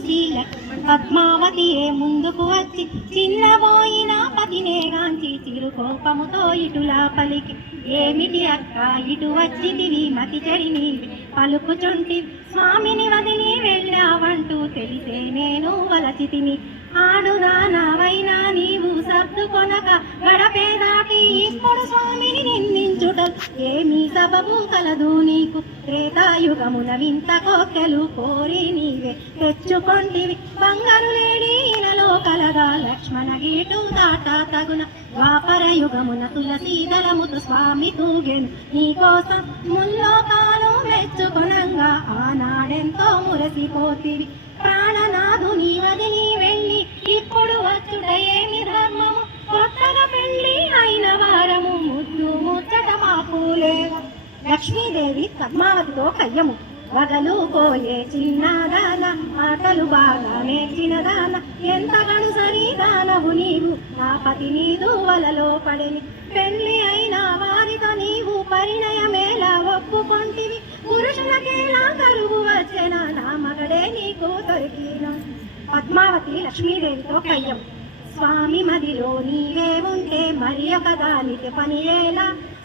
శ్రీల పద్మావతి ఏ ముందుకు వచ్చి చిన్నబోయిన పతినే గాంచి చిరు కోపముతో ఇటులా పలికి ఏమిటి అక్క ఇటు వచ్చి తిని మతి చెడిని పలుకుచుంటి. స్వామిని వదిలి వెళ్ళావంటూ తెలిసే నేను వలచి తిని. ఆడుదానవైనా నీవు సర్దుకొనక గడపే దాటి ఇప్పుడు స్వామిని నిందించుట ఏమీ సబబు కలదు నీకు. త్రేతాయుగమున వింత కోకెలు కోరి నీవే. తెచ్చుకొంటివి బంగారు లేడి ఇలలో కలగా లక్ష్మణ గేటు దాట తగున. ద్వాపర యుగమున తులసీదలముతు స్వామి తూగెను. నీకోసం ముల్లోకాలు మెచ్చుకొనంగా ఆనాడెంతో మురసిపోతివి. ప్రాణనాథు నీ లక్ష్మీదేవి పద్మావతితో కయ్యము. వగలు పోయే చిన్నదాన ఆటలు బాగా నేర్చినదాన ఎంత గడుసరి దానవు నీవు. నా పతి నీదు వలలో పడేని పెళ్ళి అయిన వారితో నీవు పరిణయమేలా ఒప్పుకొంటివి. పురుషులకేలా కరువు వచ్చెన నా మగడే నీకు దొరికిన. పద్మావతి లక్ష్మీదేవితో కయ్యం స్వామి మదిలో నీవే ఉంటే మరి ఒక దానికి పని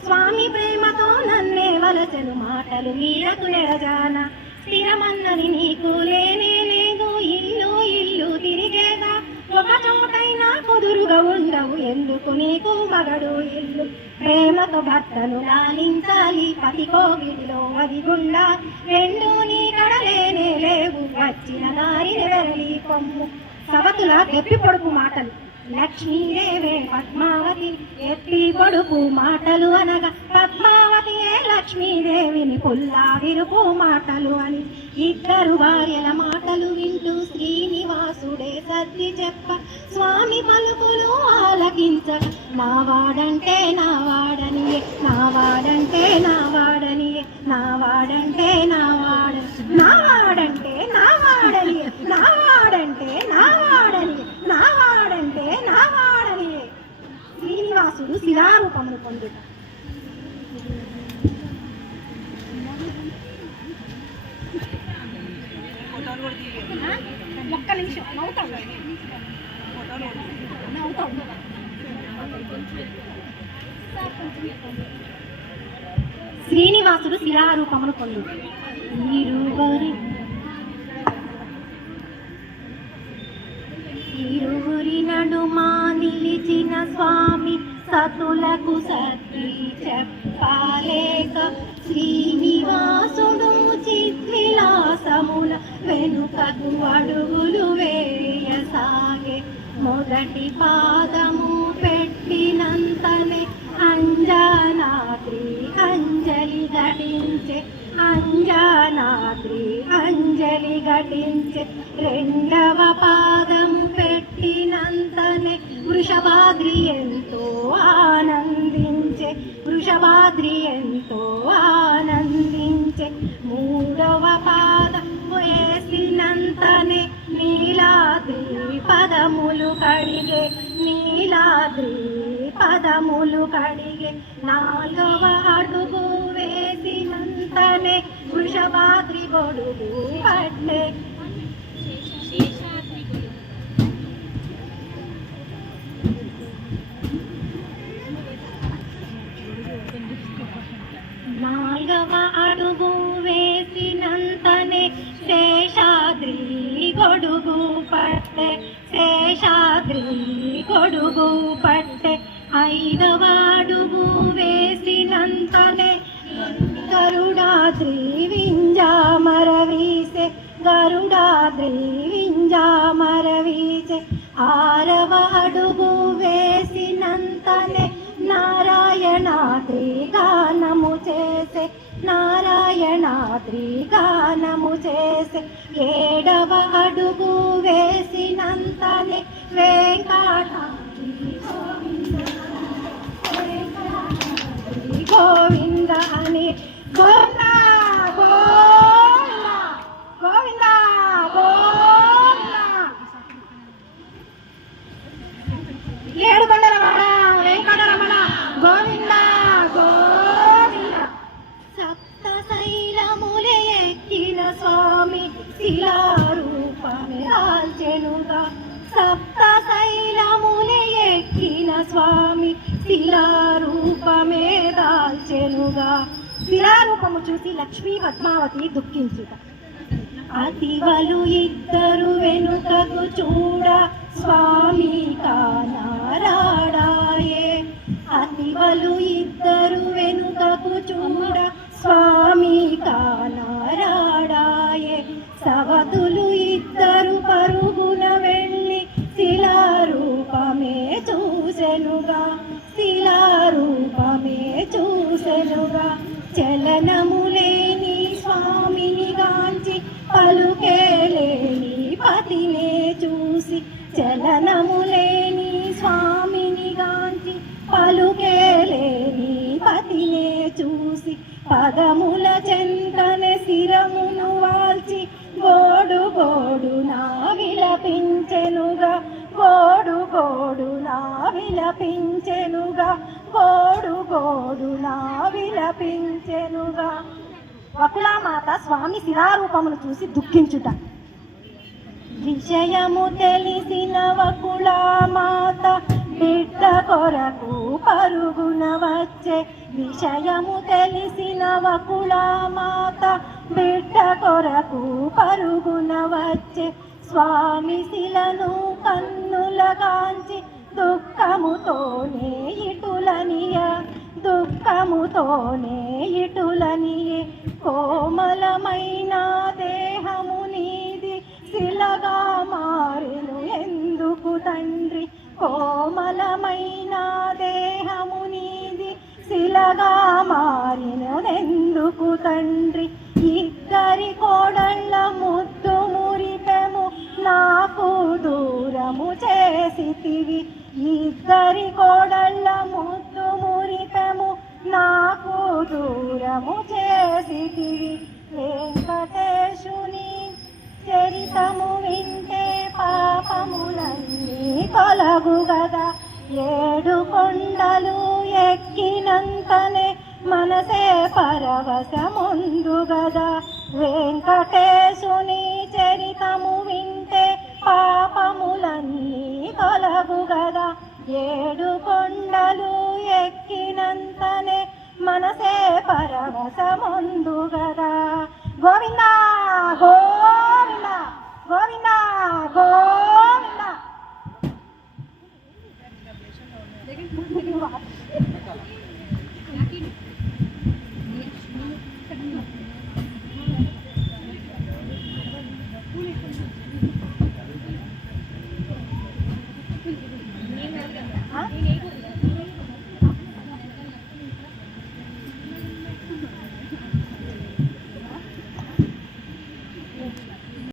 స్వామి ప్రేమతో నన్నే వలసెను మాటలు మీరకు నెరజాన. స్థిరమన్నది నీకు లేనే లేదు ఇల్లు ఇల్లు తిరిగేదా. ఒక చోటైనా కుదురుగా ఉండవు ఎందుకు నీకు మగడు ఇల్లు? ప్రేమతో భర్తను లాలించాలి పతి కోగిడిలో అది గుండా. రెండు నీ కడలేనే లేవు వచ్చిన దారిని వెరలి కొమ్ము. సవతుల తెప్పి పొడుపు మాటలు. లక్ష్మీదేవే పద్మావతి ఎత్తి పొడుపు మాటలు అనగా పద్మావతి ఏ లక్ష్మీదేవిని పుల్లా విరుపు మాటలు అని. ఇద్దరు భార్యల మాటలు వింటూ శ్రీనివాసుడే సర్ది చెప్ప స్వామి పలుకులు ఆలకించ నావాడంటే నావాడనియే నావాడంటే నావాడనియే నావాడంటే వాడంటే నావాడంటే వాడని నావాడంటే వాడంటే నావాడంటే వాడ శ్రీనివాసుడు శిలారూపమును పొందుట. ఒక్క నిమిషం. నవ్వుతాడు నవ్వుతాడు శ్రీనివాసుడు శిలారూపమును పొందు. ఇరువరి ఇరువురి నడుమా నిలిచిన స్వామి సతులకు సతి చెప్పలేక శ్రీనివాసుడు చిద్విలాసముల వెనుకకు అడుగులు వేయసాగే. మొదటి పాదము పెట్టినంతనే అంజనాద్రి ఘటించే అంజనాద్రి అంజలి ఘటించే రెండవ పాదము పెట్టినంతనే వృషభాద్రి ఎంతో ఆనందించే వృషభాద్రి ఎంతో ఆనందించే మూడవ పాదం వేసినంతనే నీలాద్రి పదములు కడిగే నీలాద్రి పదములు కడిగే నాలుగవ అడుగు వేసినంతనే వృషభాద్రి గొడుగు పట్టే గరుడాద్రి వింజామర వీసే గరుడాద్రి వింజామర వీసే ఆరవ అడుగు వేసినంతనే నారాయణాద్రి గానము చేసే నారాయణాద్రి గానము చేసే ఏడవ అడుగు వేసినంతనే వెంకటాద్రి గోవింద అని గో శిలారూపము చూసి లక్ష్మీ పద్మావతి దుఃఖించుట. అతివలు ఇద్దరు వెనుకకు చూడ స్వామి కానారాడాయే. అతివలు ఇద్దరు వెనుకకు చూడ చలనములేని స్వామిని గాంచి పలుకేలేని పతినే చూసి చలనములేని స్వామిని గాంచి పలుకేలేని పతినే చూసి పదముల చెంతనే శిరమును వాల్చి గోడు గోడు నా విలపించెనుగా గోడు గోడు నా విలపించె విలపించెనుగా వకులామాత స్వామి శిలారూపమును చూసి దుఃఖించుట. విషయము తెలిసిన వకులామాత బిడ్డ కొరకు పరుగున వచ్చే. విషయము తెలిసిన వకులామాత బిడ్డ కొరకు పరుగున వచ్చే. స్వామి శిలను కన్నులగాంచి దుఃఖముతోనే ఇటులనియ. దుఃఖముతోనే ఇటులనియే. కోమలమైన దేహము నీది. శిలగా మారిను ఎందుకు తండ్రి? కోమలమైన దేహము నీది. శిలగా మారినదెందుకు తండ్రి? ఇద్దరి కోడళ్ళ ముద్దు మురిపెము. నాకు దూరము చేసితివి ఇద్దరి కోడళ్ళ ముద్దు నాకు దూరము చేసిటివి వెంకటేశుని చరితము వింటే పాపములన్నీ తొలగు గదా. ఏడు కొండలు ఎక్కినంతనే మనసే పరవశముందు గదా. వెంకటేశుని చరితము వింటే పాపములన్నీ తొలగు గదా. ఏడు కొండలు ఎక్కినంతనే మనసే పరవశముందు గదా గోవిందా గోవిందా. గో